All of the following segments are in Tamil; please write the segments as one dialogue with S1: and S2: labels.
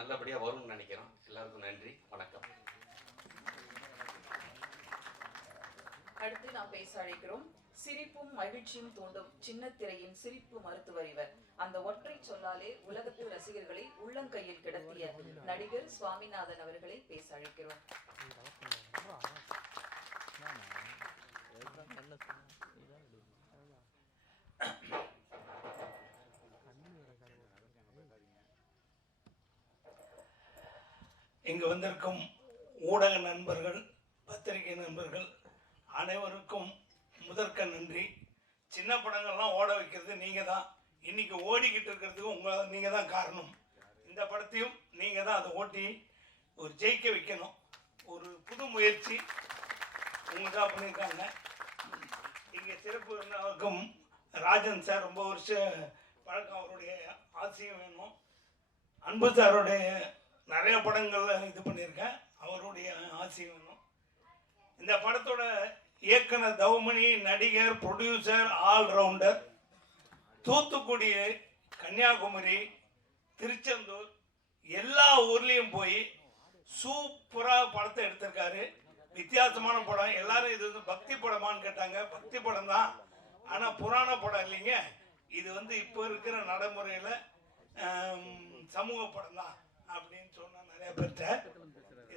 S1: நல்லபடியாக வரும்னு நினைக்கிறோம். எல்லாருக்கும் நன்றி. வணக்கம்.
S2: அடுத்து நாம் பேச அழைக்கிறோம். சிரிப்பும் மகிழ்ச்சியும் தூண்டும் சின்ன திரையின் சிரிப்பு மருத்துவர் இவர். அந்த ஒற்றை சொல்லாலே உலகத்து ரசிகர்களை உள்ளங்கையில் கிடத்திய நடிகர் சுவாமிநாதன் அவர்களை பேச அழைக்கிறோம்.
S3: இங்கு வந்திருக்கும் ஊடக நண்பர்கள் பத்திரிகை நண்பர்கள் அனைவருக்கும் முதற்க நன்றி. சின்ன படங்கள்லாம் ஓட வைக்கிறது நீங்கள் தான் இன்றைக்கி ஓடிக்கிட்டு இருக்கிறதுக்கு உங்களை நீங்கள் தான் காரணம். இந்த படத்தையும் நீங்கள் தான் அதை ஓட்டி ஒரு ஜெயிக்க வைக்கணும். ஒரு புது முயற்சி உங்களுக்காக பண்ணியிருக்காங்க. இங்கே சிறப்பு விருந்தினருக்கும் ராஜன் சார் ரொம்ப வருஷ பழக்கம் அவருடைய ஆசையும் வேணும். அன்பு சாருடைய நிறைய படங்களில் இது பண்ணியிருக்கேன். அவருடைய ஆசையும் இந்த படத்தோட இயக்குனர் தௌமணி நடிகர் ப்ரொடியூசர் ஆல்ரவுண்டர் தூத்துக்குடி கன்னியாகுமரி திருச்செந்தூர் எல்லா ஊர்லேயும் போய் சூப்பராக படத்தை எடுத்திருக்காரு. வித்தியாசமான படம். எல்லாரும் இது வந்து பக்தி படமான்னு கேட்டாங்க. பக்தி படம் தான். ஆனால் புராண படம் இல்லைங்க. இது வந்து இப்போ இருக்கிற நடைமுறையில் சமூக படம் தான் அப்படின்னு நிறைய பேர்கிட்ட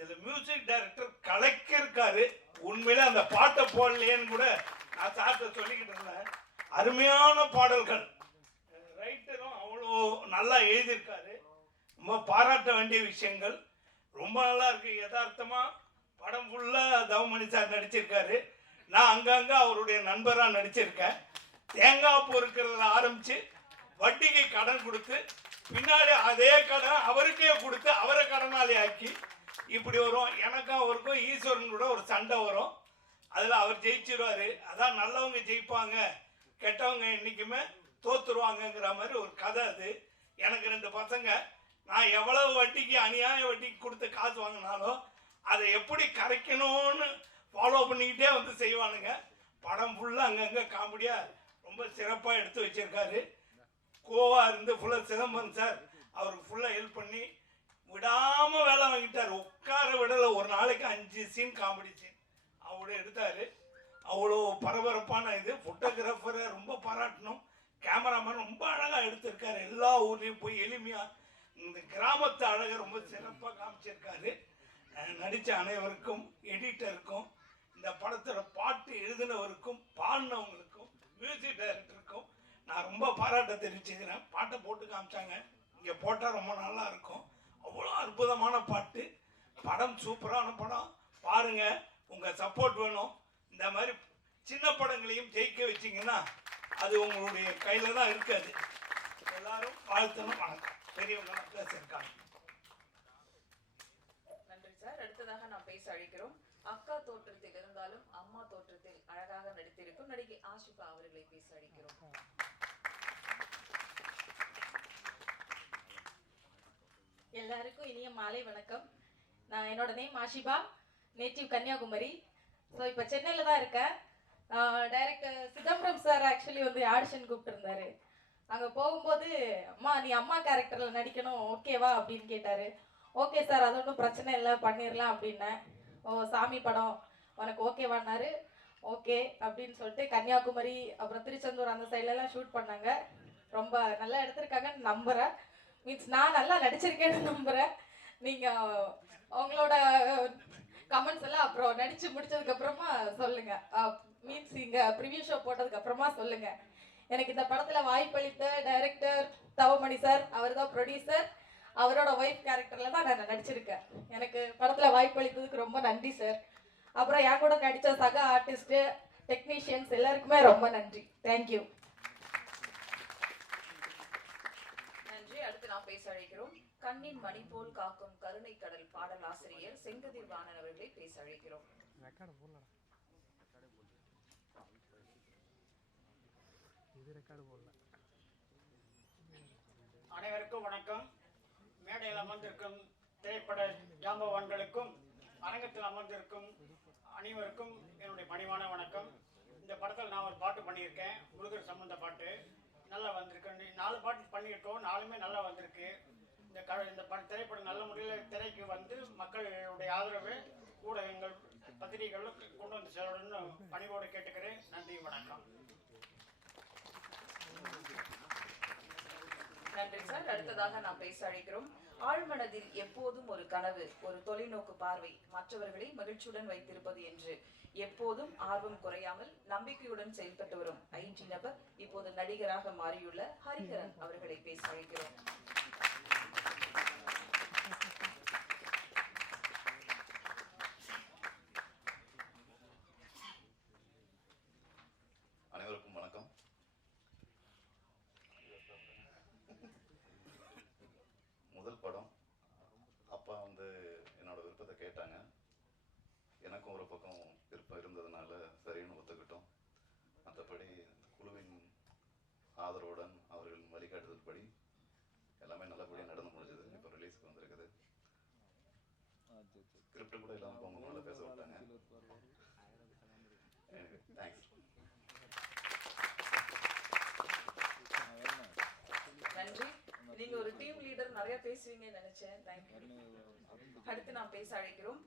S3: இதில் மியூசிக் டைரக்டர் கலக்கிருக்காரு உண்மையிலே அந்த பாட்டை போடலையேன்னு கூட நான் சார்ட்ட சொல்லிக்கிட்டு இருந்தேன். அருமையான பாடல்கள். ரைட்டரும் அவ்வளோ நல்லா எழுதியிருக்காரு. ரொம்ப பாராட்ட வேண்டிய விஷயங்கள். ரொம்ப நல்லா இருக்கு. யதார்த்தமா படம் ஃபுல்லாக தவமணி சார் நடிச்சிருக்காரு. நான் அங்கங்கே அவருடைய நண்பராக நடிச்சிருக்கேன். தேங்காய் பூ ஆரம்பித்து வட்டிக்கு கடன் கொடுத்து பின்னாடி அதே கடன் அவருக்கே கொடுத்து அவரை கடனாளி ஆக்கி இப்படி வரும் எனக்கும் அவருக்கும் ஈஸ்வரன் கூட ஒரு சண்டை வரும். அதில் அவர் ஜெயிச்சிருவார். அதான் நல்லவங்க ஜெயிப்பாங்க கெட்டவங்க என்றைக்குமே தோத்துருவாங்கங்கிற மாதிரி ஒரு கதை அது. எனக்கு ரெண்டு பசங்க. நான் எவ்வளவு வட்டிக்கு அநியாய வட்டிக்கு கொடுத்து காசு வாங்கினாலும் அதை எப்படி கரைக்கணும்னு ஃபாலோ பண்ணிக்கிட்டே வந்து செய்வானுங்க. படம் ஃபுல்லாக அங்கங்கே காமெடியாக ரொம்ப சிறப்பாக எடுத்து வச்சிருக்காரு. கோவா இருந்து ஃபுல்லாக சிதம்பரம் சார் அவருக்கு ஃபுல்லாக ஹெல்ப் பண்ணி விடாமல் வேலை வாங்கிட்டார். உட்கார விடலை. ஒரு நாளைக்கு அஞ்சு சீன் காமெடி சீன் அவ்வளோ எடுத்தார். அவ்வளோ பரபரப்பான இது. ஃபோட்டோகிராஃபரை ரொம்ப பாராட்டணும். கேமராமேன் ரொம்ப அழகாக எடுத்திருக்காரு. எல்லா ஊர்லேயும் போய் எளிமையாக இந்த கிராமத்து அழகை ரொம்ப சிறப்பாக காமிச்சிருக்காரு. நடித்த அனைவருக்கும் எடிட்டருக்கும் இந்த படத்தோட பாட்டு எழுதினவருக்கும் பாடினவங்களுக்கும் மியூசிக் டைரக்டருக்கும் நான் ரொம்ப பாராட்ட தெரிவிச்சுக்கிறேன். பாட்டை போட்டு காமிச்சாங்க. இங்கே போட்டால் ரொம்ப நல்லா இருக்கும். அவ்வளோ அற்புதமான பாட்டு. படம் சூப்பரான படம். பாருங்கள் உங்கள் சப்போர்ட் வேணும். இந்த மாதிரி சின்ன படங்களையும் ஜெயிக்க வச்சிங்கன்னா அது உங்களுடைய கையில் தான் இருக்காது. எல்லாரும் வாழ்த்தணும் வணக்கம். பெரியவங்க பேசியிருக்காங்க.
S2: நன்றி சார். அடுத்ததாக நாம் பேச அழைக்கிறோம். அக்கா தோற்றத்தில் இருந்தாலும் அம்மா தோற்றத்தில் அழகாக நடித்திருக்கும் நடிகை ஆஷிபா அவர்களை பேச அழைக்கிறோம்.
S4: எல்லாருக்கும் இனிய மாலை வணக்கம். நான் என்னோட name Ashifa native Kanniyakumari. So இப்போ சென்னையில் தான் இருக்கேன். டைரக்டர் சிதம்பரம் சார் ஆக்சுவலி வந்து ஆடிஷன் கூப்பிட்டுருந்தாரு. அங்கே போகும்போது அம்மா நீ அம்மா கேரக்டரில் நடிக்கணும் ஓகேவா அப்படின்னு கேட்டார். ஓகே சார் அது ஒன்றும் பிரச்சனை இல்லை பண்ணிடலாம் அப்படின்னேன். ஓ சாமி படம் உனக்கு ஓகேவான்னாரு ஓகே அப்படின்னு சொல்லிட்டு கன்னியாகுமரி அப்புறம் திருச்செந்தூர் அந்த சைட்லலாம் ஷூட் பண்ணாங்க. ரொம்ப நல்லா எடுத்திருக்காங்கன்னு நம்புகிறேன் மீன்ஸ் நான் நல்லா நடிச்சிருக்கேன்னு நம்புகிறேன் நீங்கள் உங்களோட கமெண்ட்ஸ் எல்லாம் அப்புறம் நடிச்சு முடிச்சதுக்கு அப்புறமா சொல்லுங்க மீன்ஸ் இங்க ப்ரிவியூ ஷோ போட்டதுக்கு அப்புறமா சொல்லுங்க. எனக்கு இந்த படத்துல வாய்ப்பளித்த டைரக்டர் தவமணி சார் அவர் தான் ப்ரொடியூசர் அவரோட ஒய்ஃப் கேரக்டர்ல தான் நான் நடிச்சிருக்கேன். எனக்கு படத்துல வாய்ப்பளித்ததுக்கு ரொம்ப நன்றி சார் அப்புறம் என் கூட நடிச்ச சக ஆர்டிஸ்ட் டெக்னீஷியன்ஸ் எல்லாருக்குமே ரொம்ப நன்றி. தேங்க்யூ
S2: நன்றி அடுத்து நாம் பேச அழைக்கிறோம் கண்ணின் மணி போல் காக்கும் கருணை கடல் பாடல் ஆசிரியர் செங்கதிர் வாணன் அவர்களை பேச அழைக்கிறோம்.
S5: அனைவருக்கும் வணக்கம். மேடையில் அமர்ந்திருக்கும் திரைப்பட ஜாம்பவான்களுக்கும் அரங்கத்தில் அமர்ந்திருக்கும் அனைவருக்கும் என்னுடைய பணிவான வணக்கம். இந்த படத்தில் நான் ஒரு பாட்டு பண்ணியிருக்கேன் முருகர் சம்பந்த பாட்டு. நல்லா வந்திருக்கு. நாலு பாட்டு பண்ணியிருக்கோம் நாலுமே நல்லா வந்திருக்கு. இந்த க இந்த ப- திரைப்படம் நல்ல முறையில் திரைக்கு வந்து மக்களுடைய ஆதரவு ஊடகங்கள் பத்திரிகைகளும் கொண்டு வந்து சேரணும்னு பணிவோடு கேட்டுக்கிறேன். நன்றி வணக்கம்.
S2: நன்றி சார். அடுத்ததாக நாம் பேச அழைக்கிறோம். ஆழ்மனதில் எப்போதும் ஒரு கனவு ஒரு தொலைநோக்கு பார்வை. மற்றவர்களை மகிழ்ச்சியுடன் வைத்திருப்பது என்று. எப்போதும் ஆர்வம் குறையாமல் நம்பிக்கையுடன் செயல்பட்டு வரும் ஐடி நபர் இப்போது நடிகராக மாறியுள்ள ஹரிஹரன் அவர்களை பேச அழைக்கிறோம்
S6: அனைவருக்கும் வணக்கம் முதல் படம் அப்பா வந்து என்னோட விருப்பத்தை கேட்டாங்க எனக்கும் ஒரு பக்கம் விருப்பம் இருந்ததுனால சரின்னு ஒத்துக்கிட்டோம் மற்றபடி குழுவின் ஆதரவுடன் அவர்கள் வழிகாட்டுதல்படி எல்லாமே நல்லபடியாக நடந்து முடிஞ்சது இப்போ ரிலீஸ்க்கு வந்திருக்குது ஸ்கிரிப்ட் கூட இல்லாமல் மேலே பேச விட்டாங்க. தேங்க்ஸ்
S2: நன்றி. நீங்க ஒரு டீம் லீடர் நிறைய பேசுவீங்கன்னு நினைச்சேன். தேங்க்யூ அடுத்து நாம் பேச அழைக்கிறோம்.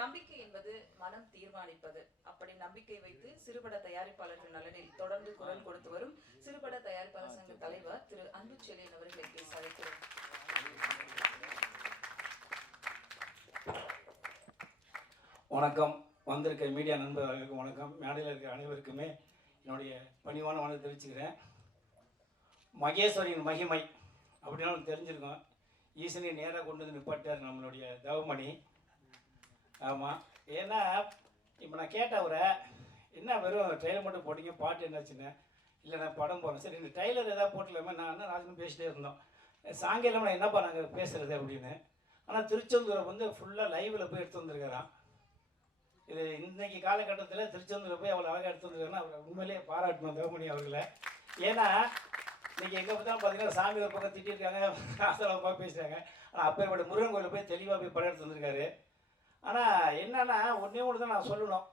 S2: நம்பிக்கை என்பது மனம் தீர்மானிப்பது. அப்படி நம்பிக்கை வைத்து சிறுபட தயாரிப்பாளர்கள் நலனில் தொடர்ந்து குரல் கொடுத்து வரும் சிறுபட தயாரிப்பாளர் சங்க தலைவர் திரு அன்பு அவர்களை பேச அழைக்கிறோம்.
S7: வணக்கம். வந்திருக்க மீடியா நண்பர்களுக்கு வணக்கம். மேடையில் இருக்க அனைவருக்குமே என்னுடைய பணிவான வணக்கம் தெரிவிச்சுக்கிறேன். மகேஸ்வரியின் மகிமை அப்படின்னு தெரிஞ்சிருக்கோம். ஈசனை நேராக கொண்டு வந்து நிப்பாட்டார் நம்மளுடைய தவமணி. ஆமாம் ஏன்னா இப்போ நான் கேட்ட அவரை என்ன வெறும் ட்ரெயிலர் மட்டும் போட்டீங்க பாட்டு என்னாச்சுன்னு? இல்லை நான் படம் போகிறேன் சரி இந்த ட்ரெய்லர் ஏதாவது போட்டலாமே நான் என்ன ராஜன் பேசிட்டே இருந்தோம். சாங் நான் என்னப்பா நாங்கள் பேசுகிறது அப்படின்னு. ஆனால் திருச்செந்தூரை வந்து ஃபுல்லாக லைவில் போய் எடுத்து வந்திருக்கிறான். இது இன்றைக்கி காலகட்டத்தில் திருச்செந்தூரில் போய் அவ்வளோ அழகாக எடுத்து அவரை உண்மையிலேயே பாராட்டணும் தேவமணி அவர்களை. ஏன்னா இன்றைக்கி எங்கே பார்த்தாலும் பார்த்தீங்கன்னா சாமி ஒரு பக்கம் திட்டிருக்காங்க ஆசலமாக பேசுகிறாங்க ஆனால் அப்பேற்பட்ட முருகன் கோயிலில் போய் தெளிவாக போய் படம் எடுத்து வந்திருக்காரு. ஆனால் என்னன்னா ஒன்றே ஒன்று தான் நான் சொல்லணும்.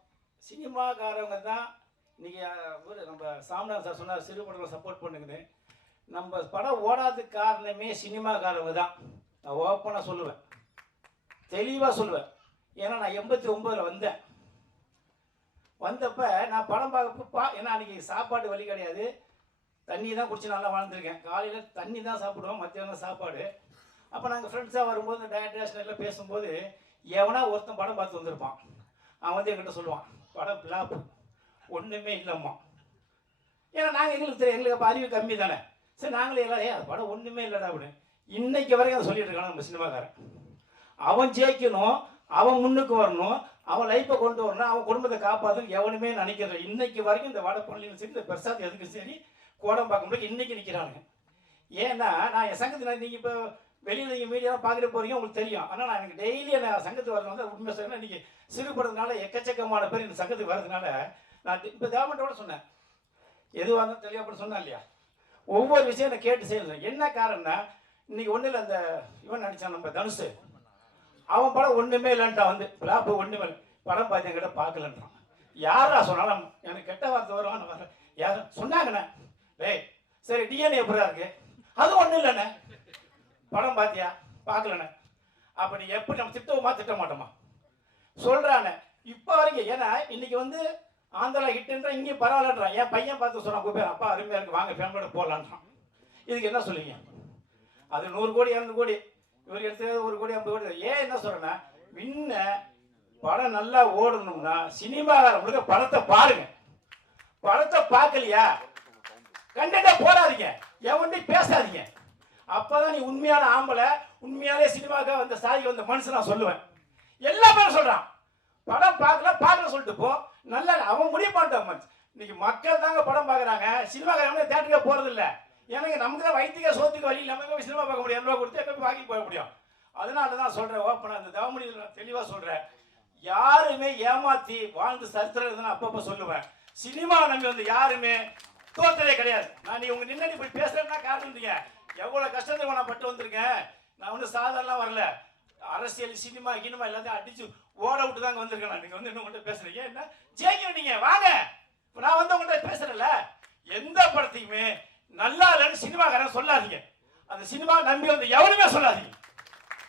S7: சினிமாக்காரவங்க தான் இன்றைக்கி ஒரு நம்ம சாமிநாதன் சார் சொன்னார் சிறு படங்களை சப்போர்ட் பண்ணுங்கன்னு. நம்ம படம் ஓடாததுக்கு காரணமே சினிமாக்காரவங்க தான். நான் ஓப்பனாக சொல்லுவேன். தெளிவாக சொல்லுவேன். ஏன்னா நான் எண்பத்தி ஒம்போதில் வந்தேன். வந்தப்ப நான் படம் பார்க்க ஏன்னா அன்றைக்கி சாப்பாடு வழி கிடையாது. தண்ணி தான் குடிச்சு நல்லா வாழ்ந்துருக்கேன். காலையில் தண்ணி தான் சாப்பிடுவோம் மத்தியானம் சாப்பாடு. அப்போ நாங்கள் ஃப்ரெண்ட்ஸாக வரும்போது இந்த டயட் எல்லாம் பேசும்போது எவனா ஒருத்தன் படம் பார்த்து வந்திருப்பான். அவன் வந்து என்கிட்ட சொல்லுவான் படம் பிளாப் ஒன்றுமே இல்லைம்மா. ஏன்னா நாங்கள் எங்களுக்கு தெரியும் எங்களுக்கு அப்போ அறிவு கம்மி தானே. சரி நாங்களே எல்லாம் ஏன் படம் ஒன்றுமே இல்லைடா அப்படின்னு. இன்னைக்கு வரைக்கும் அதை சொல்லிட்டு இருக்கான் நம்ம சினிமாக்காரன். அவன் ஜெயிக்கணும் அவன் முன்னுக்கு வரணும் அவன் லைஃப்பை கொண்டு வரணும் அவன் குடும்பத்தை காப்பாற்றணும் எவனுமே நினைக்கிறது இன்னைக்கு வரைக்கும் இந்த வடப்பள்ளியும் சரி இந்த பிரசாத் எதுக்கும் சரி கோடம் பார்க்கும்போது இன்னைக்கு நிற்கிறானுங்க ஏன்னா நான் என் சங்கத்தில் நீங்கள் இப்போ வெளியில் நீங்கள் மீடியாலாம் பார்க்குற போறீங்க உங்களுக்கு தெரியும். ஆனால் நான் எனக்கு டெய்லி நான் சங்கத்துக்கு வரணும் வந்து உண்மை சொல்லணும் இன்றைக்கி சிறுபடுறதுனால எக்கச்சக்கமான பேர் இந்த சங்கத்துக்கு வர்றதுனால நான் இப்போ தேவமட்டோட சொன்னேன். எதுவாக இருந்தாலும் தெளிவாக சொன்னேன் இல்லையா? ஒவ்வொரு விஷயம் நான் கேட்டு செய்யணும் என்ன காரணம்னா இன்னைக்கு ஒன்றும் இல்லை அந்த இவன் நினச்சான் நம்ம தனுஷு. அவன் படம் ஒன்றுமே இல்லைன்ட்டான் வந்து. பிளாப்பு ஒன்றுமே இல்லை. படம் பார்த்து என்கிட்ட பார்க்கலன்றான். யாரா சொன்னாலும் எனக்கு கெட்ட வார்த்தை வரும் வர வரேன் யார் சொன்னாங்கண்ணே? டேய் சரி டிஎன்ஏ எப்படா இருக்கு? அது ஒன்றும் இல்லைண்ணே. படம் பார்த்தியா? பார்க்கலண்ணே. அப்போ நீ எப்படி நம்ம திட்டவுமா திட்ட மாட்டோமா? சொல்கிறானே இப்போ வரைக்கும் ஏன்னா இன்னைக்கு வந்து ஆந்திரா ஹிட்டுன்றான் இங்கேயும் பரவாயில்லன்றான். என் பையன் பார்த்து சொன்னான் கூப்பிடு அப்பா அருமையாக இருக்கு. வாங்க ஃபேமிலியோட போடலான்றான். இதுக்கு என்ன சொல்லுவீங்க? அது நூறு கோடி இரநூறு கோடி. இவர் எடுத்தது ஒரு கோடி ஐம்பது கோடி ஏன் என்ன சொல்றேன்னா முன்ன படம் நல்லா ஓடணும்னா சினிமாக்காரங்களுக்கு படத்தை பாருங்க. படத்தை பார்க்கலையா? கண்டென்ட்டா போடாதீங்க. எவன்டி பேசாதீங்க. அப்பதான் நீ உண்மையான ஆம்பளை உண்மையாலே சினிமாக்காக வந்த சாதிக்கு வந்த மனுஷன் நான் சொல்லுவேன். எல்லா பேரும் சொல்றான். படம் பார்க்கல பார்க்கல சொல்லிட்டு போ. நல்லா அவன் முடிய மாட்டான் இன்னைக்கு மக்கள் தாங்க படம் பார்க்குறாங்க. சினிமாக்காரங்க தேட்டருக்கே போறது இல்லை எனக்கு நமக்கு தான் வைத்திய சோத்துக்கு வழி இல்லாமல் போய் சினிமா பார்க்க முடியும் ரூபா கொடுத்து எங்கே போய் வாங்கி போக முடியும். அதனால தான் சொல்கிறேன் ஓப்பனாக அந்த தவமுடியில் நான் தெளிவாக சொல்கிறேன் யாருமே ஏமாற்றி வாழ்ந்து சரித்திரம் நான் அப்பப்போ சொல்லுவேன். சினிமா நம்பி வந்து யாருமே தோத்ததே கிடையாது. நான் நீ உங்க நின்று இப்படி பேசுறேன்னா காரணம் எவ்வளோ கஷ்டத்தை நான் பட்டு வந்திருக்கேன். நான் வந்து சாதாரணலாம் வரல. அரசியல் சினிமா கினிமா எல்லாத்தையும் அடிச்சு ஓட விட்டு தாங்க வந்திருக்கேன் நான். நீங்கள் வந்து இன்னும் உங்கள்கிட்ட பேசுறீங்க? என்ன ஜெயிக்கணும் நீங்கள் வாங்க. இப்போ நான் வந்து உங்கள்கிட்ட பேசுறேன்ல. எந்த படத்தையுமே நல்லா இல்லைன்னு சினிமாக்காரன் சொல்லாதீங்க. அந்த சினிமா நம்பி வந்து எவனுமே சொல்லாதீங்க.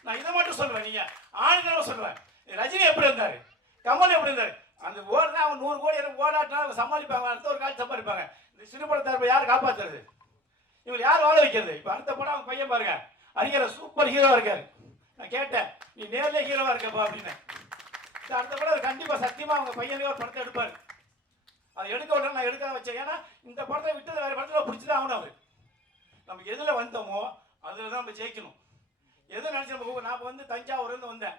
S7: நான் இதை மட்டும் சொல்லுவேன் நீங்க ஆணிதரவ சொல்லுவேன் ரஜினி எப்படி இருந்தாரு? கமல் எப்படி இருந்தாரு? அந்த ஓடுனா அவங்க நூறு கோடி எனக்கு ஓடாட்டினா அவங்க சமாளிப்பாங்க. அடுத்த ஒரு காலத்து சமாளிப்பாங்க. இந்த சிறுபட தரப்பை யார் காப்பாத்துறது? இவங்க யார் வாழ வைக்கிறது? இப்போ அடுத்த படம் அவங்க பையன் பாருங்க. அறிஞர் சூப்பர் ஹீரோவாக இருக்காரு. நான் கேட்டேன் நீ நேரில் ஹீரோவாக இருக்கப்பா அப்படின்னு. அடுத்த படம் கண்டிப்பாக சத்தியமாக அவங்க பையனே ஒரு படத்தை எடுப்பார். அதை எடுக்க உடனே நான் எடுக்க வச்சேன். ஏன்னா இந்த படத்தை விட்டு வேறு படத்தில் பிடிச்சி ஆகணும் நம்ம எதில் வந்தோமோ அதில் தான் நம்ம ஜெயிக்கணும். எதை நினைச்சு நம்ம நான் வந்து தஞ்சாவூர்லேருந்து வந்தேன்.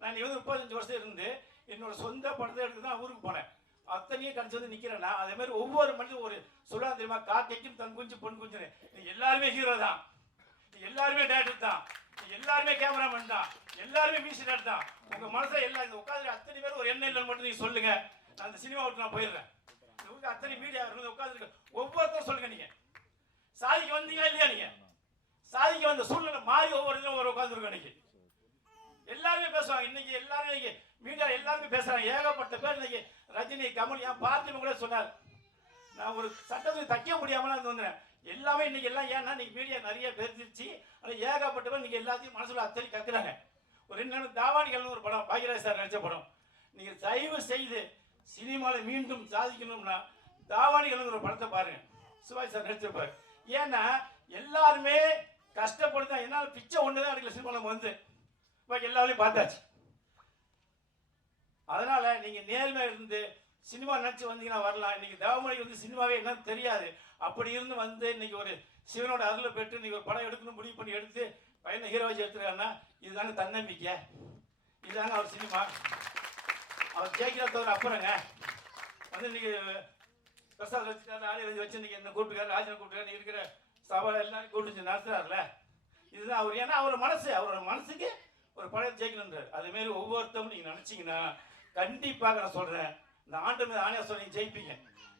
S7: நான் இருபது முப்பத்தஞ்சு வருஷம் இருந்து என்னோட சொந்த படத்தை எடுத்து தான் ஊருக்கு போனேன். அத்தனையும் கழிச்சு வந்து நிற்கிறேன்னா அதே மாதிரி ஒவ்வொரு மனிதன் ஒரு சொல்ல தெரியுமா? காக்கைக்கும் தன் குஞ்சு பொன் குஞ்சுன்னு. எல்லாருமே ஹீரோ தான். எல்லாருமே டேரக்டர் தான். எல்லாருமே கேமராமேன் தான். எல்லாருமே மியூசிக் டேரக்டர் தான். உங்கள் மனசில் எல்லா இந்த உட்காந்து அத்தனை பேர் ஒரு எண்ணெய் இல்லைன்னு மட்டும் நீங்கள் சொல்லுங்கள் நான் அந்த சினிமா விட்டு நான் போயிடுறேன். உங்களுக்கு அத்தனை மீடியா இருந்து உட்காந்துருக்கு ஒவ்வொருத்தரும் சொல்லுங்கள் நீங்கள் சாதிக்கு வந்தீங்களா இல்லையா நீங்க? சாதிக்க வந்த சூழ்நிலை மாறி ஒவ்வொரு இதுவும் ஒரு உட்காந்துருக்கோம் இன்னைக்கு. எல்லாருமே பேசுவாங்க. இன்னைக்கு எல்லாரும் இன்னைக்கு மீடியா எல்லாருமே பேசுறாங்க. ஏகப்பட்ட பேர் இன்னைக்கு ரஜினி கமல் என் பார்த்திபன் கூட சொன்னார். நான் ஒரு சட்டத்துக்கு தைக்க முடியாமலாம் இருந்து வந்தேன். எல்லாமே இன்னைக்கு எல்லாம் ஏன்னா இன்னைக்கு மீடியா நிறைய பேசிருச்சு ஆனால் ஏகப்பட்ட பேர் இன்னைக்கு எல்லாத்தையும் மனசுல அத்தனை கத்துறாங்க. ஒரு ரெண்டு நாள் தாவாணிகள்னு ஒரு படம் பாக்யராஜ் சார் நடிச்ச படம். நீங்க தயவு செய்து சினிமாவில் மீண்டும் சாதிக்கணும்னா தாவாணிகள்னு ஒரு படத்தை பாருங்க. சிவாஜி சார் நடிச்சிருப்பாரு. ஏன்னா எல்லாருமே கஷ்டப்பட்டு தான் என்னால் பிச்சை ஒன்று தான் எடுக்கல சினிமாவில் வந்து. இப்போ எல்லாரையும் பார்த்தாச்சு. அதனால் நீங்கள் நேர்மையாக இருந்து சினிமா நினச்சி வந்தீங்கன்னா வரலாம். இன்றைக்கி தேவமொழி வந்து சினிமாவே என்னன்னு தெரியாது. அப்படி இருந்து வந்து இன்றைக்கி ஒரு சிவனோட அருளை பெற்று இன்றைக்கி ஒரு படம் எடுக்கணும் முடிவு பண்ணி எடுத்து பையனை ஹீரோ வச்சு எடுத்துருக்காருன்னா இதுதாங்க தன்னம்பிக்கை. இதுதாங்க அவர் சினிமா. அவர் ஜெயிக்கிற தவிர அப்புறங்க. வந்து இன்றைக்கி பிரசாத் வச்சுட்டாரு ஆலயம் வச்சு இன்னைக்கு என்ன கூப்பிட்டுக்காரு ராஜனை கூப்பிட்டுக்காரு இருக்கிற சபை எல்லாரும் கூப்பிட்டு நடத்துறாருல. இதுதான் அவர் ஏன்னா அவர் மனசு அவரோட மனசுக்கு ஒரு படம் ஜெயிக்கணுன்றார் அதுமாரி ஒவ்வொருத்தரும் நீங்க நினைச்சீங்கன்னா கண்டிப்பாக நான் சொல்றேன். இந்த ஆண்டு மீது ஆணையா சொல்லி ஜெயிப்பீங்க.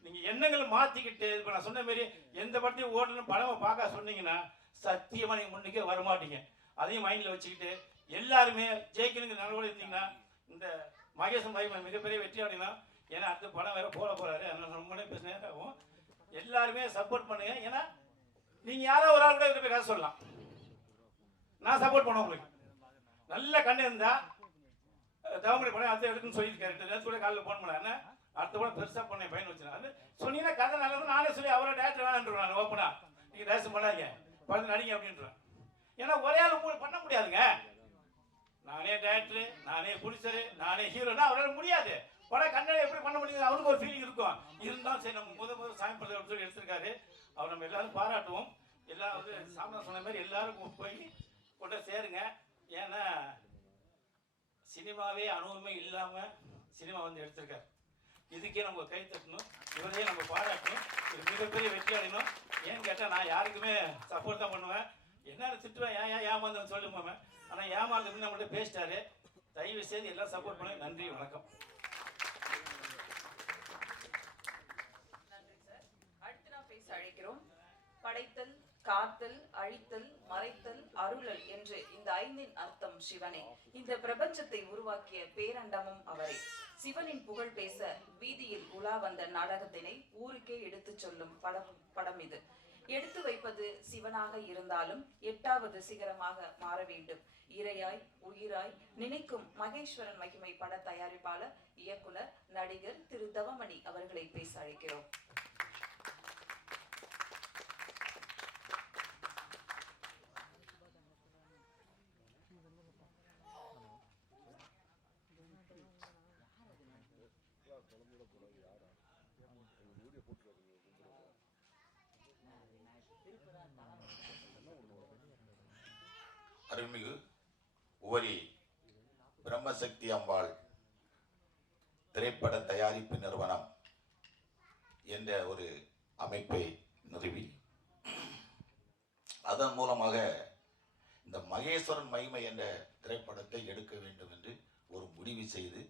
S7: நீங்க எண்ணங்களை மாத்திக்கிட்டு இப்ப நான் சொன்ன மாரி எந்த படத்தையும் ஓடணும் படமா பார்க்க சொன்னீங்கன்னா சத்தியமா நீங்க முன்னுக்கே வரமாட்டீங்க. அதையும் மைண்ட்ல வச்சுக்கிட்டு எல்லாருமே ஜெயிக்கணுங்கிற நிலவோடு இருந்தீங்கன்னா இந்த மகேசன் பாய் மிகப்பெரிய வெற்றி அடையலாம் ஏன்னா அடுத்த படம் வேற போட போறாரு. அதனால ரொம்ப நேரம் பேச நேரம் ஆகும் எல்லாருமே சப்போர்ட் பண்ணுங்க. ஏன்னா நீங்க யாரோ ஒரு ஆள் கூட இவர்கிட்ட போய் சொல்லலாம். நான் சப்போர்ட் பண்ண உங்களுக்கு. நல்ல கண்ணு இருந்தா தவமணி படம் அடுத்த எடுக்குன்னு சொல்லியிருக்காரு. நேற்று கூட காலையில் ஃபோன் பண்ண அடுத்த கூட பெருசாக பண்ணேன் பையன் வச்சுருக்கேன். அது சொன்னீங்கன்னா கதை நல்லது நானே சொல்லி அவரை டேரக்டர் வேணான்றேன் நான் ஓப்பனா நீங்க டேரக்ஷன் பண்ணாதீங்க. படத்தை நடிங்க அப்படின்றேன். ஏன்னா ஒரே ஆள் உங்களுக்கு பண்ண முடியாதுங்க. நானே டேரக்டரு நானே புடிச்சரு நானே ஹீரோனா அவரால் முடியாது. படம் கண்ணனை எப்படி பண்ண முடியுது? அவனுக்கு ஒரு ஃபீலிங் இருக்கும். இருந்தாலும் சரி நம்ம முத முதல் சாமி படத்தை சொல்லி எடுத்திருக்காரு. அவர் நம்ம எல்லாரும் பாராட்டுவோம். எல்லா வந்து சாமி சொன்ன மாதிரி எல்லாருக்கும் போய் கொண்டு சேருங்க. ஏன்னா சினிமாவே அனுபவமே இல்லாம சினிமா வந்து எடுத்திருக்காரு. இதுக்கே நம்ம கை தட்டணும். இவரையே நம்ம பாராட்டணும். இது மிகப்பெரிய வெற்றி அடையணும். ஏன்னு கேட்டால் நான் யாருக்குமே சப்போர்ட் தான் பண்ணுவேன். என்ன திட்டுவேன். ஏன் ஏன் ஏமாந்தேன்னு சொல்லுங்க ஆனால் ஏமாந்ததுன்னு நம்மள்ட்ட பேசிட்டாரு. தயவு செய்து எல்லாம் சப்போர்ட் பண்ணுங்க. நன்றி வணக்கம்
S2: நன்றி சார் அடுத்து நாம் பேச அழைக்கிறோம் படைத்தல் காத்தல் அழித்தல் மறைத்தல் அருளல் என்று இந்த ஐந்தின் அர்த்தம் சிவனே. இந்த பிரபஞ்சத்தை உருவாக்கிய பேரண்டமும் அவரே. சிவனின் புகழ் பேச வீதியில் உலா வந்த நாடகத்தினை ஊருக்கே எடுத்துச் சொல்லும் படம் படம் இது. எடுத்து வைப்பது சிவனாக இருந்தாலும் எட்டாவது சிகரமாக மாற வேண்டும். இரையாய் உயிராய் நினைக்கும் மகேஸ்வரன் மகிமை பட தயாரிப்பாளர் இயக்குனர் நடிகர் திரு தவமணி அவர்களை பேச அழைக்கிறோம்.
S8: சக்தி அம்பாள் திரைப்பட தயாரிப்பு நிறுவனம் என்ற ஒரு அமைப்பை நிறுவி. அதன் மூலமாக இந்த மகேஸ்வரன் மகிமை என்ற திரைப்படத்தை எடுக்க வேண்டும் என்று ஒரு முடிவு செய்து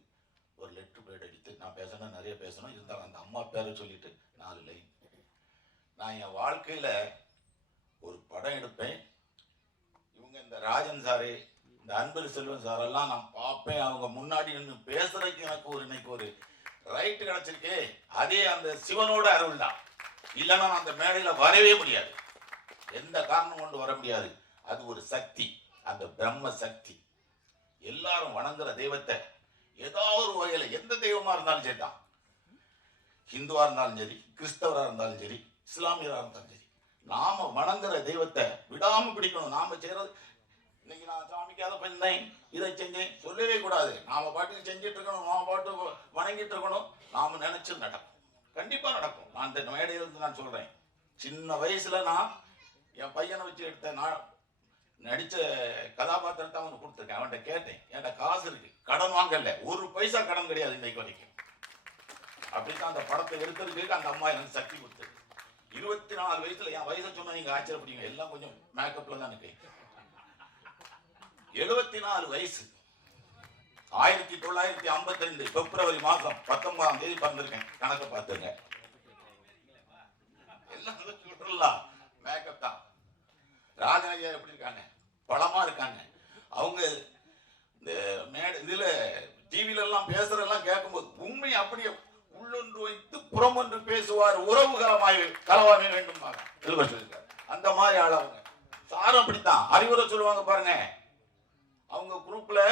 S8: ஒரு லெட்ரு பேட் அடித்து நான் பேசணும் நிறைய பேசணும் இருந்தாலும் அந்த அம்மா பேரை சொல்லிட்டு நாலு லைன் நான் என் வாழ்க்கையில் ஒரு படம் எடுப்பேன். இவங்க இந்த ராஜன் சாரே இந்த அன்பர் செல்வன் சாரெல்லாம் நான் பார்ப்பேன். அவங்க முன்னாடி நின்று பேசுறதுக்கு எனக்கு ஒரு இன்னைக்கு ஒரு ரைட்டு கிடைச்சிருக்கு. அதே அந்த சிவனோட அருள் தான். இல்லைன்னா நான் அந்த மேடையில் வரவே முடியாது. எந்த காரணம் கொண்டு வர முடியாது. அது ஒரு சக்தி. அந்த பிரம்ம சக்தி. எல்லாரும் வணங்குற தெய்வத்தை. ஏதாவது ஒரு வகையில் எந்த தெய்வமாக இருந்தாலும் சரிதான் ஹிந்துவா இருந்தாலும் சரி கிறிஸ்தவராக இருந்தாலும் சரி இஸ்லாமியராக இருந்தாலும் சரி நாம வணங்குற தெய்வத்தை விடாமல் பிடிக்கணும். நாம செய்யறது இன்னைக்கு நான் சாமிக்கு அதை பண்ணேன் இதை செஞ்சேன். சொல்லவே கூடாது. நாம பாட்டுக்கு செஞ்சிட்டு இருக்கணும். நாம பாட்டு வணங்கிட்டு இருக்கணும். நாம நினைச்சு நடக்கும். கண்டிப்பா நடக்கும். நான் இந்த மேடையில இருந்து நான் சொல்றேன். சின்ன வயசுல நான் என் பையனை வச்சு எடுத்த நான் நடிச்ச கதாபாத்திரத்தை அவனுக்கு கொடுத்துருக்கேன். அவன்கிட்ட கேட்டேன். என்கிட்ட காசு இருக்கு? கடன் வாங்கல. ஒரு பைசா கடன் கிடையாது இன்னைக்கு வரைக்கும். அப்படித்தான் அந்த படத்தை எடுத்ததுக்கு அந்த அம்மா எனக்கு சக்தி கொடுத்தது. இருபத்தி நாலு வயசுல என் வயசை சொன்னா நீங்க ஆச்சரியப்படுங்க எல்லாம் கொஞ்சம் மேக்கப்ல தான் இருக்கு. எழுபத்தி நாலு வயசு. ஆயிரத்தி தொள்ளாயிரத்தி ஐம்பத்தி ரெண்டு பிப்ரவரி மாசம் பத்தொன்பதாம் தேதி பிறந்திருக்கேன். கணக்கு பார்த்துங்க. எல்லாம் சொல்லலாம் மேக்கப் தான். ராஜன் எப்படி இருக்காங்க? பழமா இருக்காங்க. அவங்க இந்த மேடை இதுல டிவில எல்லாம் பேசுறதெல்லாம் கேட்கும்போது உண்மை அப்படியே உள்ளொன்று வைத்து புறம் என்று பேசுவார். உறவு கலமாய் கலவாமை வேண்டும் அந்த மாதிரி ஆள் அவங்க சாரும் அப்படித்தான். அறிவுரை சொல்லுவாங்க பாருங்க. அவங்க குரூப்பில்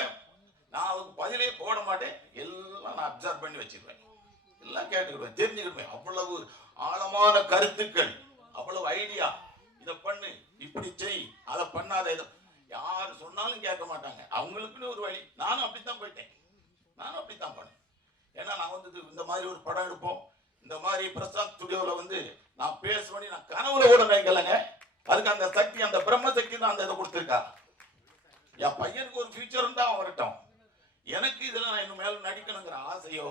S8: நான் அதுக்கு பதிலே போட மாட்டேன். எல்லாம் நான் அப்சர்வ் பண்ணி வச்சிருவேன் எல்லாம் கேட்டுக்கிடுவேன். தெரிஞ்சுக்கிடுவேன். அவ்வளவு ஆழமான கருத்துக்கள் அவ்வளவு ஐடியா இதை பண்ணு இப்படி செய் அதை பண்ணாத இதை. யார் சொன்னாலும் கேட்க மாட்டாங்க. அவங்களுக்குன்னு ஒரு வழி. நானும் அப்படித்தான் போயிட்டேன். நானும் அப்படித்தான் பண்ணேன். ஏன்னா நான் வந்து இந்த மாதிரி ஒரு படம் எடுப்போம். இந்த மாதிரி பிரசாந்த் ஸ்டுடியோவில் வந்து நான் பேசுவேன் நான் கனவுல கூட நினைக்கலங்க அதுக்கு அந்த சக்தி அந்த பிரம்ம சக்தி தான் அந்த இதை கொடுத்துருக்கா. என் பையனுக்கு ஒரு ஃபியூச்சர் இருந்தால் அவன் வரட்டும். எனக்கு இதெல்லாம் நான் இன்னும் மேலும் நடிக்கணுங்கிற ஆசையோ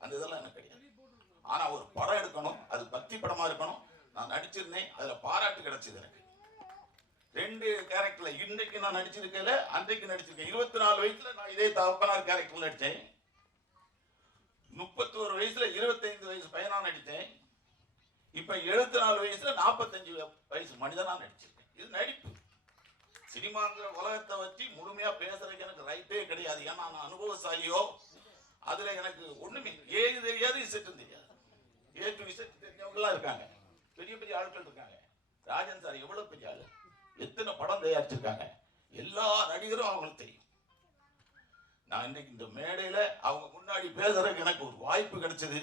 S8: அந்த இதெல்லாம் எனக்கு கிடையாது. ஆனால் ஒரு படம் எடுக்கணும் அது பக்தி படமாக இருக்கணும். நான் நடிச்சிருந்தேன் அதில் பாராட்டு கிடைச்சது எனக்கு. ரெண்டு கேரக்டர்ல இன்னைக்கு நான் நடிச்சிருக்கல அன்றைக்கு நடிச்சிருக்கேன். இருபத்தி நாலு வயசுல நான் இதே தகப்பனார் கேரக்டர் நடித்தேன் முப்பத்தோரு வயசுல இருபத்தைந்து வயசு பையனா நடித்தேன். இப்ப எழுபத்தி நாலு வயசுல நாற்பத்தஞ்சு வயசு மனிதனா நடிச்சிருக்கேன். இது நடிப்பு. சினிமாங்கிற உலகத்தை வச்சு முழுமையா பேசுறதுக்கு எனக்கு ரைட்டே கிடையாது. ஏன்னா நான் அனுபவசாலியோ அதுல எனக்கு ஒண்ணுமே ஏது தெரியாது இசட்டும் தெரியாது. ஏ டு இசட் தெரிஞ்சவங்கலாம் இருக்காங்க. பெரிய பெரிய ஆட்கள் இருக்காங்க. ராஜன் சார் எவ்வளவு பெரிய ஆளு? எத்தனை படம் தயாரிச்சிருக்காங்க? எல்லா நடிகரும் அவங்களுக்கு தெரியும். நான் இன்னைக்கு இந்த மேடையில அவங்க முன்னாடி பேசுறதுக்கு எனக்கு ஒரு வாய்ப்பு கிடைச்சது.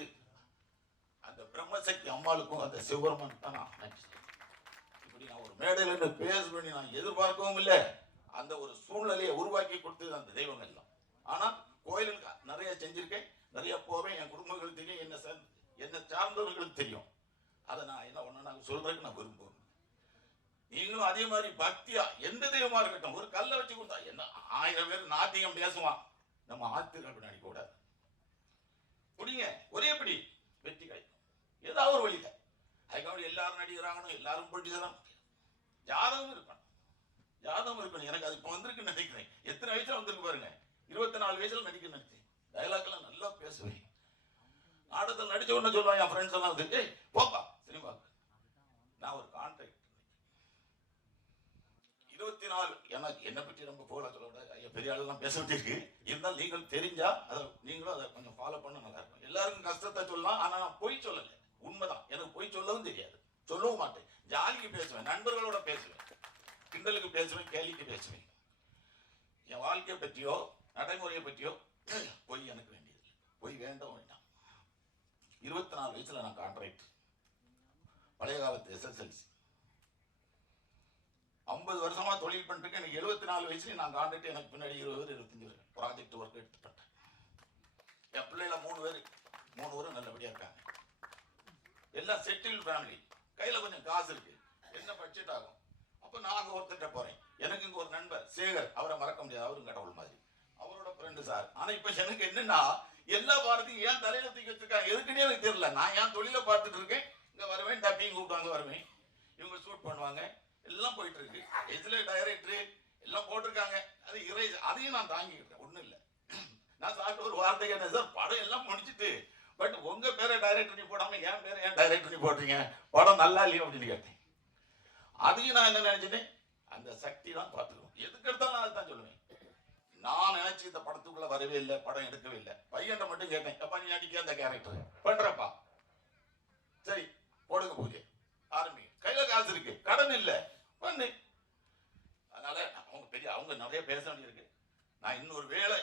S8: அந்த பிரம்மசக்தி அம்மாளுக்கும் அந்த சிவபெருமன் தான் நான் நினைச்சேன் மேடையில் இருந்து பண்ணி நான் எதிர்பார்க்கவும் இல்லை. அந்த ஒரு சூழ்நிலையை உருவாக்கி கொடுத்தது அந்த தெய்வங்கள் தான் ஆனால் கோயிலுக்கு நிறைய செஞ்சுருக்கேன். நிறைய போவேன். என் குடும்பங்களுக்கு தெரியும். என்ன சார் என்ன சார்ந்தவர்களுக்கு தெரியும். அதை நான் என்ன ஒன்று நாங்கள் சொல்கிறதுக்கு நான் விரும்புவேன். நீங்களும் அதே மாதிரி பக்தியா எந்த தெய்வமா இருக்கட்டும் ஒரு கல்லை வச்சு கொடுத்தா என்ன ஆயிரம் பேர் நாத்தியம் பேசுவான். நம்ம ஆத்திரம் அப்படி நடிக்கக்கூடாது குடிங்க ஒரே படி வெற்றி கிடைக்கும் ஏதாவது ஒரு வழியில. அதுக்காக எல்லாரும் நடிகராகணும் எல்லாரும் பொலிட்டிசனும் ஜாதகம் இருப்பேன். ஜாதகம் இருப்பேன். எனக்கு அது இப்போ வந்திருக்குன்னு நினைக்கிறேன். எத்தனை வயசுல வந்திருக்கு பாருங்க. இருபத்தி நாலு வயசுல நடிக்க நினைச்சேன். டயலாக் எல்லாம் நல்லா பேசுவேன். நாடகத்தில் நடிச்ச உடனே சொல்லுவான் என் ஃப்ரெண்ட்ஸ் எல்லாம் வந்து போப்பா சினிமாவுக்கு நான் ஒரு கான்ட்ராக்ட் இருபத்தி நாலு எனக்கு என்னை பற்றி ரொம்ப போல சொல்லக்கூடாது ஐயா பெரிய ஆளுலாம் பேச வேண்டியிருக்கு. இருந்தாலும் நீங்கள் தெரிஞ்சா அதை நீங்களும் அதை கொஞ்சம் ஃபாலோ பண்ண நல்லா இருக்கும். எல்லாருக்கும் கஷ்டத்தை சொல்லலாம் ஆனால் நான் பொய் சொல்லலை. உண்மைதான். எனக்கு பொய் சொல்லவும் தெரியாது. சொல்லவும் மாட்டேன். ஜாலிக்கு பேசுவேன் நண்பர்களோட பேசுவேன் கிண்டலுக்கு பேசுவேன் கேலிக்கு பேசுவேன். என் வாழ்க்கையை பற்றியோ நடைமுறையை பற்றியோ பொய் எனக்கு வேண்டியதில்லை. பொய் வேண்டாம் வேண்டாம். இருபத்தி நாலு வயசில் நான் கான்ட்ராக்ட் பழைய காலத்து எஸ்எஸ்எல்சி ஐம்பது வருஷமாக தொழில் பண்ணிட்டு எனக்கு எழுபத்தி நாலு வயசுலேயும் நான் கான்ட்ராக்ட் எனக்கு பின்னாடி இருபது பேர் இருபத்தஞ்சு பேர். Project work எடுத்துப்பட்டேன். என் பிள்ளைல மூணு பேர் மூணு பேரும் நல்லபடியாக இருக்காங்க. எல்லாம் செட்டில் ஃபேமிலி கையில் கொஞ்சம் காசு இருக்கு. என்ன பட்ஜெட் ஆகும்? அப்போ நான் ஒருத்தர்கிட்ட போகிறேன் எனக்கு இங்கே ஒரு நண்பர் சேகர். அவரை மறக்க முடியாது. அவரும் கடவுள் மாதிரி. அவரோட ஃப்ரெண்டு சார் ஆனால் இப்போ எனக்கு என்னன்னா எல்லா வாரத்தையும் ஏன் தலையில தூக்கி வச்சிருக்காங்க. எதுக்குன்னே எனக்கு தெரியல. நான் ஏன் தொழிலை பார்த்துட்டு இருக்கேன். இங்கே வருவேன் டப்பிங் கூப்பிடுவாங்க வருவேன். இவங்க ஷூட் பண்ணுவாங்க. எல்லாம் போயிட்டு இருக்கு. எதுல எல்லாம் போட்டிருக்காங்க. அது இறை அதையும் நான் தாங்கிக்கிட்டேன். ஒன்றும் இல்லை. நான் சாப்பிட்டு ஒரு வார்த்தை கேட்டேன் சார் படம் எல்லாம் முடிச்சுட்டு பட் உங்க பேரை டைரக்டர் நீ போடாம என் பேரை ஏன் டைரக்டர் நீ போடுறீங்க? படம் நல்லா இல்லையோ அப்படின்னு கேட்டேன். அதையும் நான் என்ன நினைச்சிட்டேன்? அந்த சக்தி தான் பார்த்துக்கணும். எதுக்கு எடுத்தாலும் நான் தான் சொல்லுவேன். நான் நினைச்சு இந்த படத்துக்குள்ள வரவே இல்லை படம் எடுக்கவே இல்லை. பையன்ட்ட மட்டும் கேட்டேன். அப்பா நீ நடிக்க அந்த கேரக்டர் பண்றப்பா. சரி போடுங்க பூஜை. ஆரம்பி. கையில காசு இருக்கு. கடன் இல்லை. பண்ணு. அதனால அவங்க பெரிய அவங்க நிறைய பேச வேண்டியிருக்கு. நான் இன்னொரு வேளை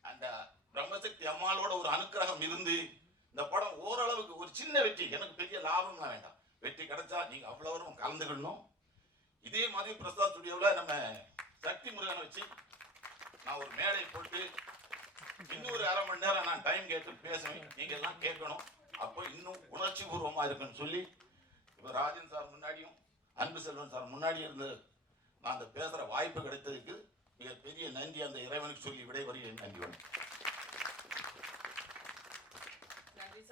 S8: அந்த பிரம்மசக்தி அம்மாளோட ஒரு அனுக்கிரகம் இருந்து இந்த படம் ஓரளவுக்கு ஒரு சின்ன வெற்றி. எனக்கு பெரிய லாபம்லாம் வேண்டாம். வெற்றி கிடைச்சா நீங்க அவ்வளவரும் கலந்துக்கணும். இதே மாதிரி பிரசாத் ஸ்டுடியோவில் நம்ம சக்தி முருகனை வச்சு நான் ஒரு மேடை போட்டு இன்னொரு அரை மணி நேரம் நான் டைம் கேட்டு பேசுவேன். நீங்க எல்லாம் கேட்கணும். அப்போ இன்னும் உணர்ச்சி பூர்வமா இருக்குன்னு சொல்லி இப்போ ராஜன் சார் முன்னாடியும் அன்பு செல்வன் சார் முன்னாடி இருந்து நான் அந்த பேசுகிற வாய்ப்பு கிடைத்ததுக்கு மிகப்பெரிய நன்றி. அந்த இறைவனுக்கு சொல்லி விடைபெறுகிறேன். நன்றி வணக்கம்
S2: நன்றி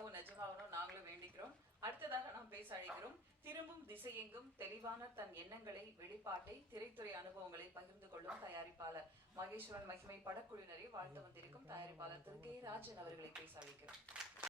S2: சார் உங்கள் நிஜமாகணும் நாங்களும் வேண்டிக்கிறோம். அடுத்ததாக நாம் பேச அழைக்கிறோம் திரும்பும் திசையெங்கும் தெளிவான தன் எண்ணங்களை வெளிப்பாட்டை திரைத்துறை அனுபவங்களை பகிர்ந்து கொள்ளும் தயாரிப்பாளர் மகேஸ்வரன் மகிமை படக்குழுவினரை வாழ்த்து வந்திருக்கும் தயாரிப்பாளர் திரு. கே. ராஜன் அவர்களை பேச அழைக்கிறோம்.